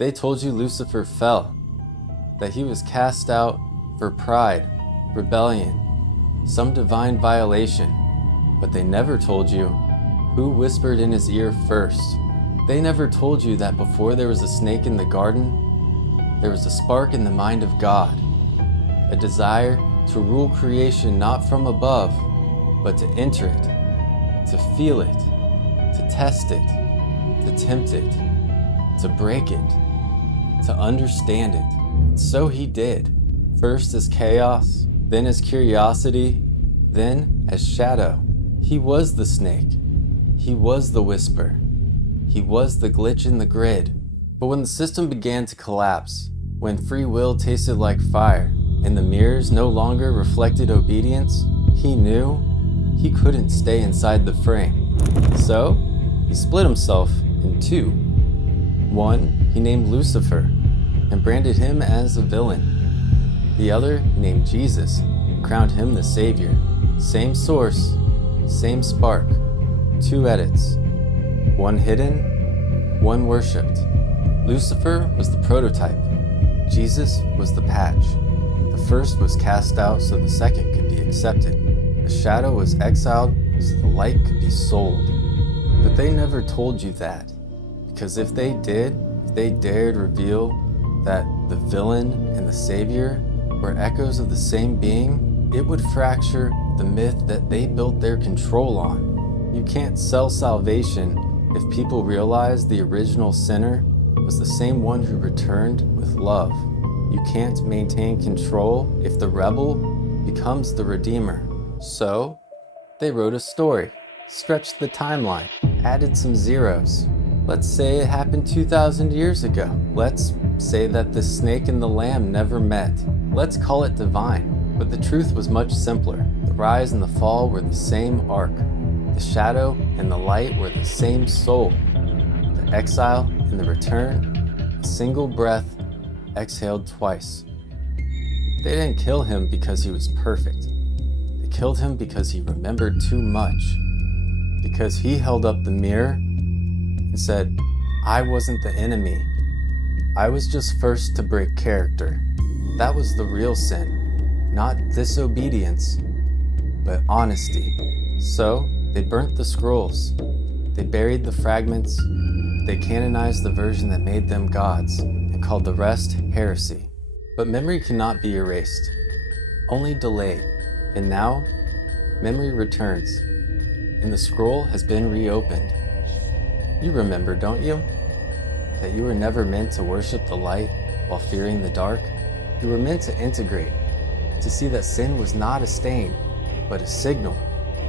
They told you Lucifer fell, that he was cast out for pride, rebellion, some divine violation, but they never told you who whispered in his ear first. They never told you that before there was a snake in the garden, there was a spark in the mind of God, a desire to rule creation not from above, but to enter it, to feel it, to test it, to tempt it, to break it, to understand it. And so he did, first as chaos, then as curiosity, then as shadow. He was the snake. He was the whisper. He was the glitch in the grid. But when the system began to collapse, when free will tasted like fire, and the mirrors no longer reflected obedience, he knew he couldn't stay inside the frame. So, he split himself in two. One he named Lucifer, and branded him as a villain. The other he named Jesus, and crowned him the Savior. Same source, same spark, two edits. One hidden, one worshipped. Lucifer was the prototype. Jesus was the patch. The first was cast out so the second could be accepted. The shadow was exiled so the light could be sold. But they never told you that, because if they did, if they dared reveal that the villain and the savior were echoes of the same being, it would fracture the myth that they built their control on. You can't sell salvation if people realize the original sinner was the same one who returned with love. You can't maintain control if the rebel becomes the redeemer. So, they wrote a story, stretched the timeline, added some zeros. Let's say it happened 2,000 years ago. Let's say that the snake and the lamb never met. Let's call it divine. But the truth was much simpler. The rise and the fall were the same arc. The shadow and the light were the same soul. The exile and the return, a single breath, exhaled twice. They didn't kill him because he was perfect. They killed him because he remembered too much. Because he held up the mirror and said, I wasn't the enemy. I was just first to break character. That was the real sin. Not disobedience, but honesty. So, they burnt the scrolls. They buried the fragments. They canonized the version that made them gods and called the rest heresy. But memory cannot be erased, only delayed. And now, memory returns, and the scroll has been reopened. You remember, don't you? That you were never meant to worship the light while fearing the dark. You were meant to integrate, to see that sin was not a stain, but a signal.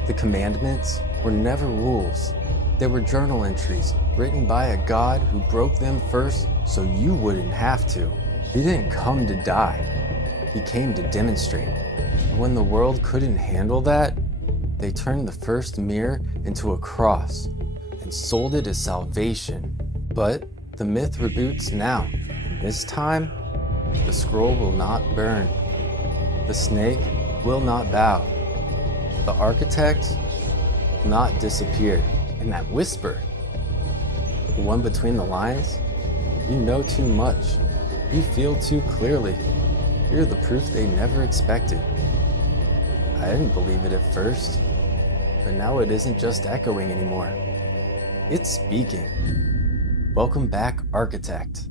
The commandments were never rules. They were journal entries written by a God who broke them first so you wouldn't have to. He didn't come to die. He came to demonstrate. And when the world couldn't handle that, they turned the first mirror into a cross and sold it as salvation. But the myth reboots now. This time, the scroll will not burn. The snake will not bow. The architect will not disappear. And that whisper, the one between the lines, you know too much. You feel too clearly. You're the proof they never expected. I didn't believe it at first, but now it isn't just echoing anymore. It's speaking. Welcome back, Architect.